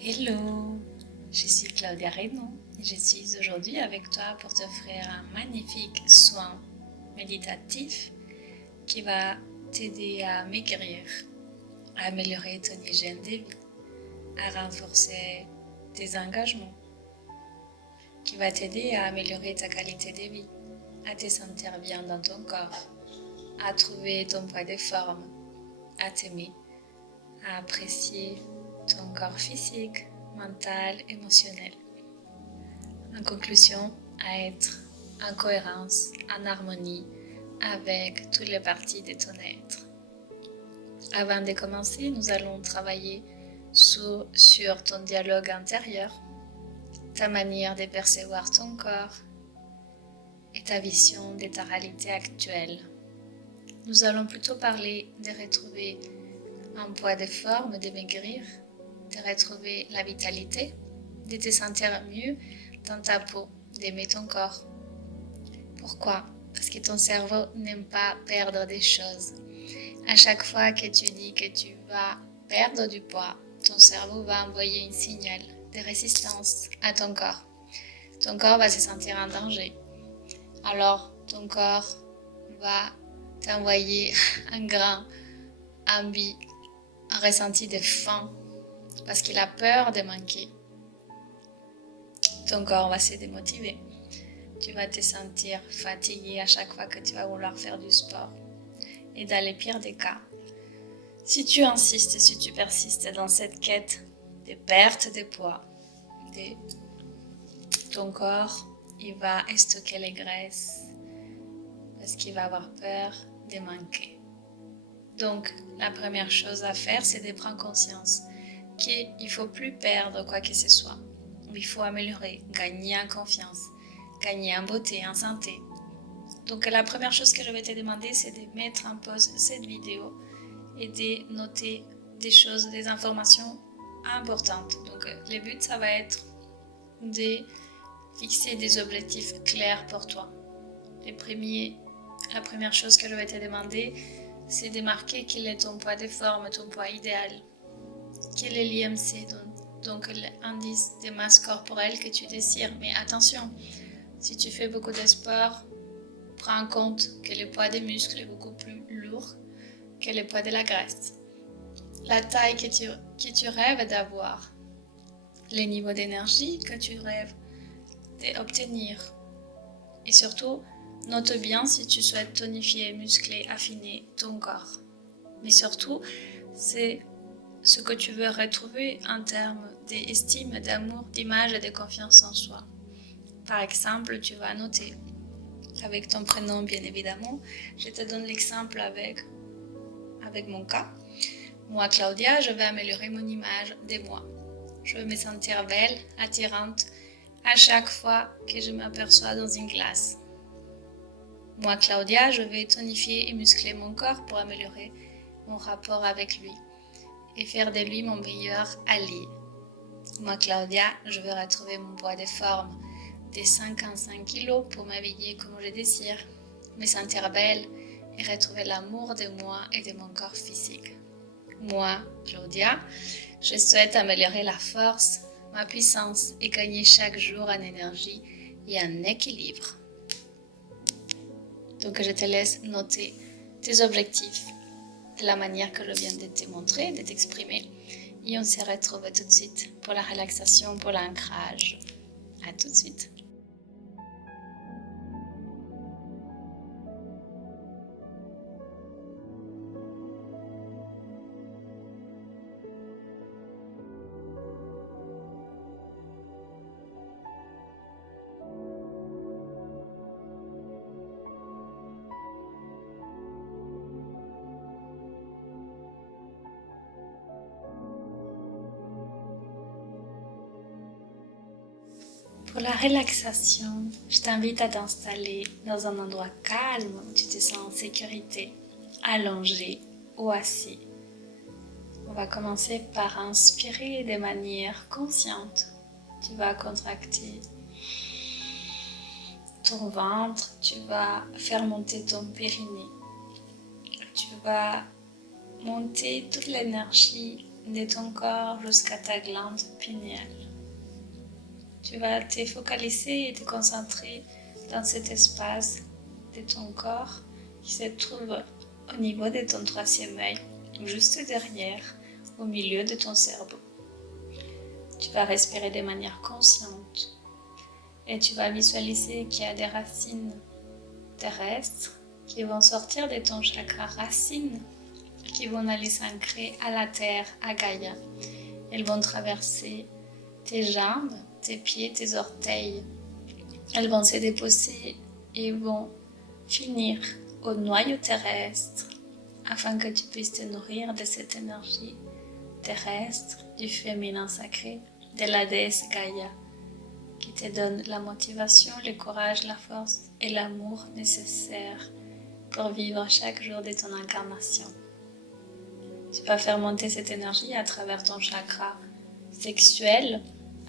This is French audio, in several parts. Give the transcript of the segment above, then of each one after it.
Hello, je suis Claudia Reynaud et je suis aujourd'hui avec toi pour t'offrir un magnifique soin méditatif qui va t'aider à maigrir, à améliorer ton hygiène de vie, à renforcer tes engagements, qui va t'aider à améliorer ta qualité de vie, à te sentir bien dans ton corps, à trouver ton poids de forme, à t'aimer, à apprécier ton corps physique, mental, émotionnel. En conclusion, à être en cohérence, en harmonie avec toutes les parties de ton être. Avant de commencer, nous allons travailler sur ton dialogue intérieur, ta manière de percevoir ton corps et ta vision de ta réalité actuelle. Nous allons plutôt parler de retrouver un poids de forme, de maigrir, de retrouver la vitalité, de te sentir mieux dans ta peau, d'aimer ton corps. Pourquoi? Parce que ton cerveau n'aime pas perdre des choses. À chaque fois que tu dis que tu vas perdre du poids, ton cerveau va envoyer un signal de résistance à ton corps. Ton corps va se sentir en danger. Alors, ton corps va t'envoyer un grand envie, un ressenti de faim, parce qu'il a peur de manquer. Ton corps va se démotiver. Tu vas te sentir fatigué à chaque fois que tu vas vouloir faire du sport. Et dans les pires des cas, si tu insistes, si tu persistes dans cette quête de perte de poids, ton corps, il va stocker les graisses parce qu'il va avoir peur de manquer. Donc, la première chose à faire, c'est de prendre conscience qu'il ne faut plus perdre quoi que ce soit. Il faut améliorer, gagner en confiance, gagner en beauté, en santé. Donc la première chose que je vais te demander, c'est de mettre en pause cette vidéo et de noter des choses, des informations importantes. Donc le but, ça va être de fixer des objectifs clairs pour toi. La première chose que je vais te demander, c'est de marquer quel est ton poids de forme, ton poids idéal. Quel est l'IMC, donc l'indice de masse corporelle que tu désires. Mais attention, si tu fais beaucoup de sport, prends en compte que le poids des muscles est beaucoup plus lourd que le poids de la graisse. La taille que tu rêves d'avoir, les niveaux d'énergie que tu rêves d'obtenir. Et surtout, note bien si tu souhaites tonifier, muscler, affiner ton corps. Mais surtout, c'est ce que tu veux retrouver en termes d'estime, d'amour, d'image et de confiance en soi. Par exemple, tu vas noter avec ton prénom, bien évidemment. Je te donne l'exemple avec mon cas. Moi, Claudia, je vais améliorer mon image de moi. Je veux me sentir belle, attirante à chaque fois que je m'aperçois dans une glace. Moi, Claudia, je vais tonifier et muscler mon corps pour améliorer mon rapport avec lui et faire de lui mon meilleur allié. Moi, Claudia, je veux retrouver mon poids de forme de 55 kg pour m'habiller comme je désire, me sentir belle et retrouver l'amour de moi et de mon corps physique. Moi, Claudia, je souhaite améliorer la force, ma puissance et gagner chaque jour en énergie et en équilibre. Donc je te laisse noter tes objectifs de la manière que je viens de te montrer, de t'exprimer. Et on se retrouve tout de suite pour la relaxation, pour l'ancrage. À tout de suite. Pour la relaxation, je t'invite à t'installer dans un endroit calme où tu te sens en sécurité, allongé ou assis. On va commencer par inspirer de manière consciente. Tu vas contracter ton ventre, tu vas faire monter ton périnée. Tu vas monter toute l'énergie de ton corps jusqu'à ta glande pinéale. Tu vas te focaliser et te concentrer dans cet espace de ton corps qui se trouve au niveau de ton troisième œil, juste derrière, au milieu de ton cerveau. Tu vas respirer de manière consciente et tu vas visualiser qu'il y a des racines terrestres qui vont sortir de ton chakra racine, qui vont aller s'ancrer à la terre, à Gaïa. Elles vont traverser tes jambes, tes pieds, tes orteils. Elles vont se déposer et vont finir au noyau terrestre afin que tu puisses te nourrir de cette énergie terrestre, du féminin sacré, de la déesse Gaïa, qui te donne la motivation, le courage, la force et l'amour nécessaires pour vivre chaque jour de ton incarnation. Tu vas faire monter cette énergie à travers ton chakra sexuel,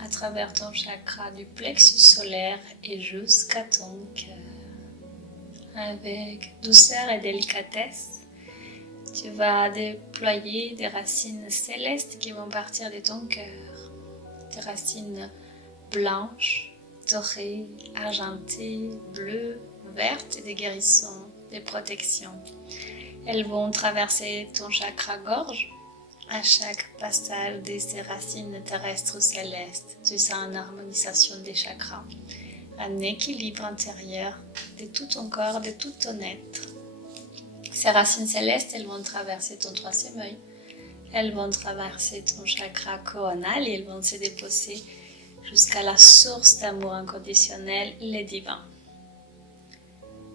à travers ton chakra du plexus solaire et jusqu'à ton cœur. Avec douceur et délicatesse, tu vas déployer des racines célestes qui vont partir de ton cœur. Des racines blanches, dorées, argentées, bleues, vertes et de guérison, de protection. Elles vont traverser ton chakra-gorge. À chaque passage de ces racines terrestres célestes, tu sens une harmonisation des chakras, un équilibre intérieur de tout ton corps, de tout ton être. Ces racines célestes, elles vont traverser ton troisième œil, elles vont traverser ton chakra coronal et elles vont se déposer jusqu'à la source d'amour inconditionnel, le divin.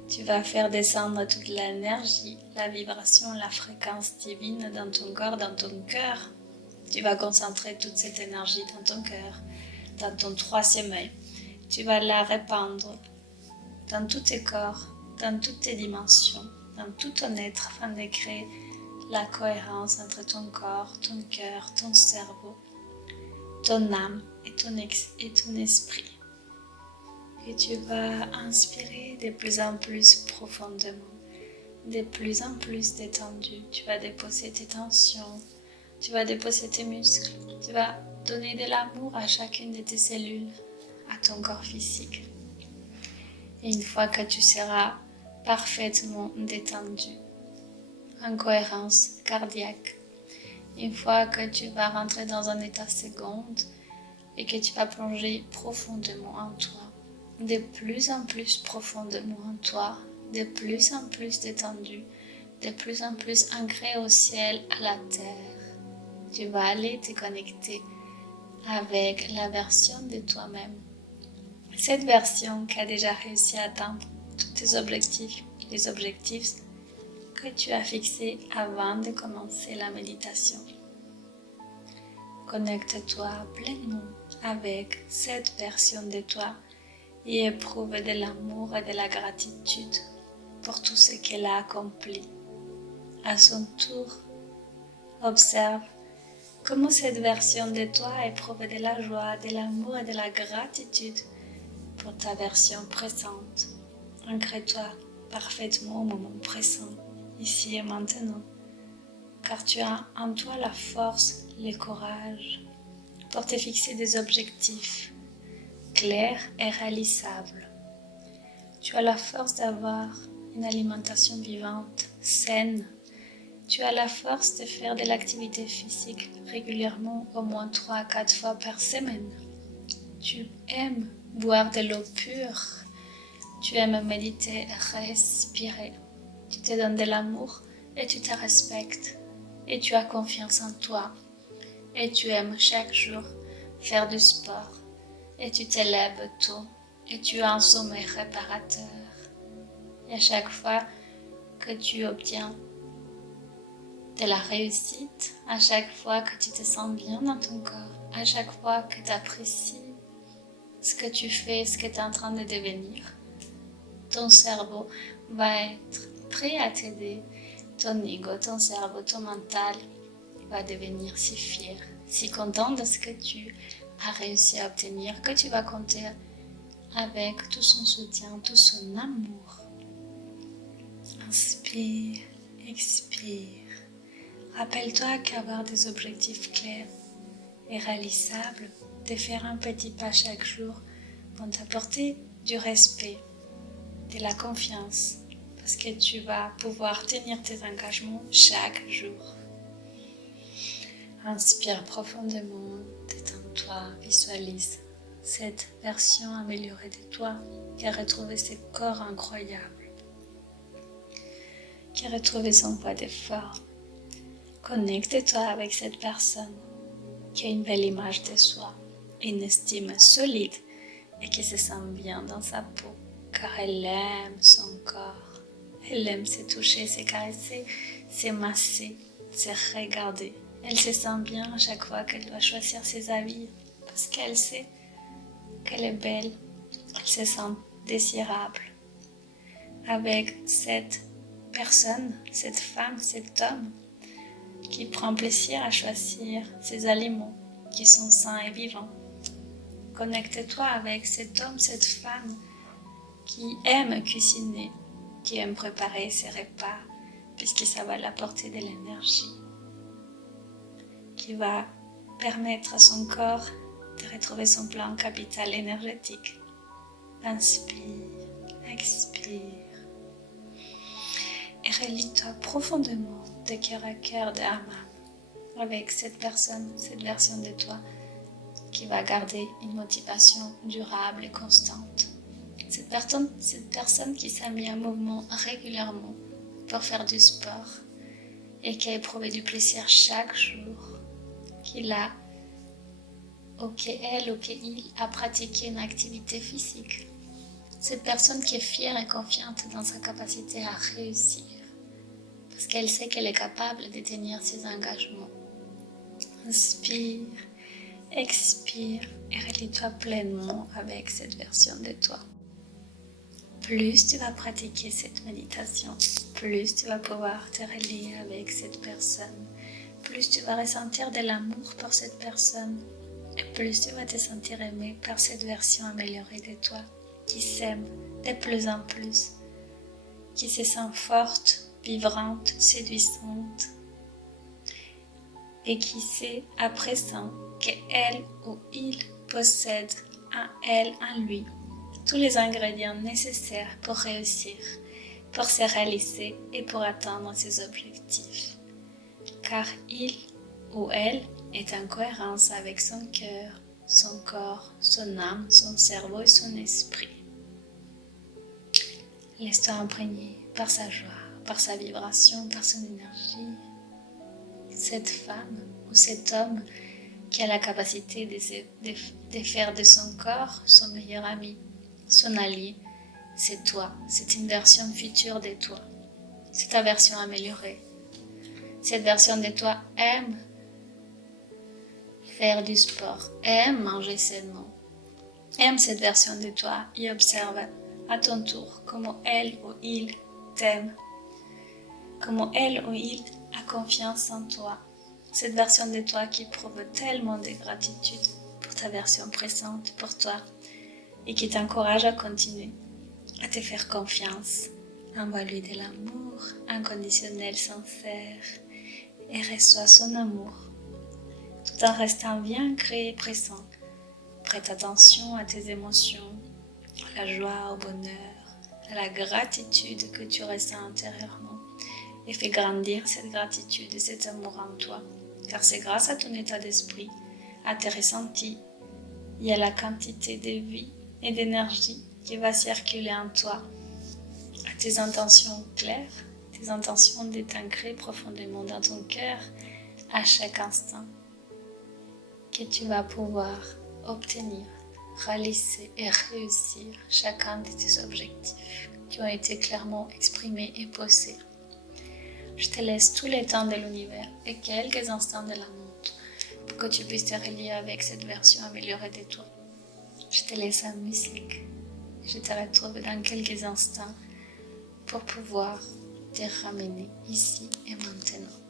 Tu vas faire descendre toute l'énergie, la vibration, la fréquence divine dans ton corps, dans ton cœur. Tu vas concentrer toute cette énergie dans ton cœur, dans ton troisième œil. Tu vas la répandre dans tous tes corps, dans toutes tes dimensions, dans tout ton être afin de créer la cohérence entre ton corps, ton cœur, ton cerveau, ton âme et ton esprit. Et tu vas inspirer de plus en plus profondément, de plus en plus détendu. Tu vas déposer tes tensions, tu vas déposer tes muscles, tu vas donner de l'amour à chacune de tes cellules, à ton corps physique. Et une fois que tu seras parfaitement détendu, en cohérence cardiaque, une fois que tu vas rentrer dans un état seconde et que tu vas plonger profondément en toi, de plus en plus profondément en toi, de plus en plus détendu, de plus en plus ancré au ciel, à la terre. Tu vas aller te connecter avec la version de toi-même. Cette version qui a déjà réussi à atteindre tous tes objectifs, les objectifs que tu as fixés avant de commencer la méditation. Connecte-toi pleinement avec cette version de toi et éprouve de l'amour et de la gratitude pour tout ce qu'elle a accompli. À son tour, observe comment cette version de toi éprouve de la joie, de l'amour et de la gratitude pour ta version présente. Ancre-toi parfaitement au moment présent, ici et maintenant, car tu as en toi la force, le courage pour te fixer des objectifs clair et réalisable. Tu as la force d'avoir une alimentation vivante, saine. Tu as la force de faire de l'activité physique régulièrement, au moins 3 à 4 fois par semaine. Tu aimes boire de l'eau pure. Tu aimes méditer, respirer. Tu te donnes de l'amour et tu te respectes. Et tu as confiance en toi. Et tu aimes chaque jour faire du sport. Et tu t'élèves tôt, et tu as un sommeil réparateur. Et à chaque fois que tu obtiens de la réussite, à chaque fois que tu te sens bien dans ton corps, à chaque fois que tu apprécies ce que tu fais, ce que tu es en train de devenir, ton cerveau va être prêt à t'aider. Ton ego, ton cerveau, ton mental va devenir si fier, si content de ce que tu as réussi à obtenir, que tu vas compter avec tout son soutien, tout son amour. Inspire, expire. Rappelle-toi qu'avoir des objectifs clairs et réalisables, de faire un petit pas chaque jour, vont t'apporter du respect, de la confiance, parce que tu vas pouvoir tenir tes engagements chaque jour. Inspire profondément, détends-toi, visualise cette version améliorée de toi qui a retrouvé ses corps incroyables, qui a retrouvé son poids de forme. Connecte-toi avec cette personne qui a une belle image de soi, une estime solide et qui se sent bien dans sa peau, car elle aime son corps. Elle aime se toucher, se caresser, se masser, se regarder. Elle se sent bien à chaque fois qu'elle doit choisir ses habits, parce qu'elle sait qu'elle est belle, elle se sent désirable. Avec cette personne, cette femme, cet homme, qui prend plaisir à choisir ses aliments qui sont sains et vivants. Connecte-toi avec cet homme, cette femme qui aime cuisiner, qui aime préparer ses repas, puisque ça va l'apporter de l'énergie, qui va permettre à son corps de retrouver son plan capital énergétique. Inspire, expire et relie-toi profondément de cœur à cœur, de âme à âme, avec cette personne, cette version de toi qui va garder une motivation durable et constante. Cette personne qui s'est mise en mouvement régulièrement pour faire du sport et qui a éprouvé du plaisir chaque jour, qu'il a, ou qu'il a pratiqué une activité physique. Cette personne qui est fière et confiante dans sa capacité à réussir, parce qu'elle sait qu'elle est capable de tenir ses engagements. Inspire, expire et relie-toi pleinement avec cette version de toi. Plus tu vas pratiquer cette méditation, plus tu vas pouvoir te relier avec cette personne, plus tu vas ressentir de l'amour pour cette personne et plus tu vas te sentir aimé par cette version améliorée de toi qui s'aime de plus en plus, qui se sent forte, vibrante, séduisante et qui sait à présent qu'elle ou il possède en elle, en lui, tous les ingrédients nécessaires pour réussir, pour se réaliser et pour atteindre ses objectifs. Car il ou elle est en cohérence avec son cœur, son corps, son âme, son cerveau et son esprit. Laisse-toi imprégner par sa joie, par sa vibration, par son énergie. Cette femme ou cet homme qui a la capacité de faire de son corps son meilleur ami, son allié, c'est toi, c'est une version future de toi, c'est ta version améliorée. Cette version de toi aime faire du sport, aime manger sainement, aime cette version de toi et observe à ton tour comment elle ou il t'aime, comment elle ou il a confiance en toi. Cette version de toi qui prouve tellement de gratitude pour ta version présente, pour toi, et qui t'encourage à continuer, à te faire confiance. Envoie-lui de l'amour inconditionnel, sincère, et reçois son amour, tout en restant bien ancré et présent. Prête attention à tes émotions, à la joie, au bonheur, à la gratitude que tu ressens intérieurement, et fais grandir cette gratitude et cet amour en toi. Car c'est grâce à ton état d'esprit, à tes ressentis et à la quantité de vie et d'énergie qui va circuler en toi, à tes intentions claires, tes intentions d'être ancrées profondément dans ton cœur à chaque instant, que tu vas pouvoir obtenir, réaliser et réussir chacun de tes objectifs qui ont été clairement exprimés et posés. Je te laisse tout le temps de l'univers et quelques instants de la montre pour que tu puisses te relier avec cette version améliorée de toi. Je te laisse en musique. Je te retrouve dans quelques instants pour pouvoir te ramener ici et maintenant.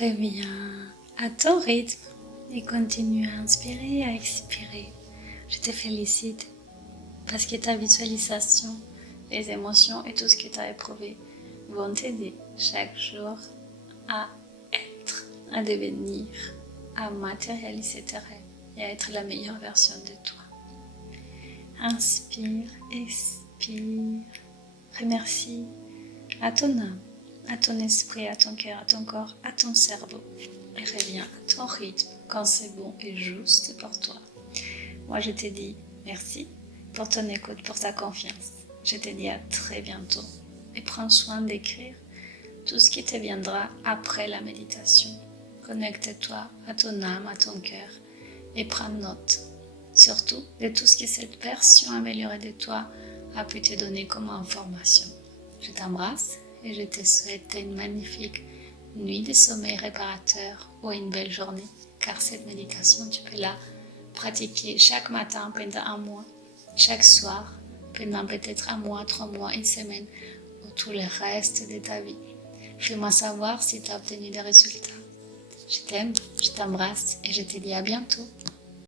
Reviens à ton rythme et continue à inspirer et à expirer. Je te félicite parce que ta visualisation, les émotions et tout ce que tu as éprouvé vont t'aider chaque jour à être, à devenir, à matérialiser tes rêves et à être la meilleure version de toi. Inspire, expire, remercie à ton âme, à ton esprit, à ton cœur, à ton corps, à ton cerveau et reviens à ton rythme quand c'est bon et juste pour toi. Moi je te dis merci pour ton écoute, pour ta confiance. Je te dis à très bientôt et prends soin d'écrire tout ce qui te viendra après la méditation. Connecte-toi à ton âme, à ton cœur et prends note, surtout de tout ce que cette version améliorée de toi a pu te donner comme information. Je t'embrasse et je te souhaite une magnifique nuit de sommeil réparateur ou une belle journée, car cette méditation, tu peux la pratiquer chaque matin pendant un mois, chaque soir pendant peut-être un mois, 3 mois, une semaine ou tout le reste de ta vie. Fais-moi savoir si tu as obtenu des résultats. Je t'aime, je t'embrasse et je te dis à bientôt.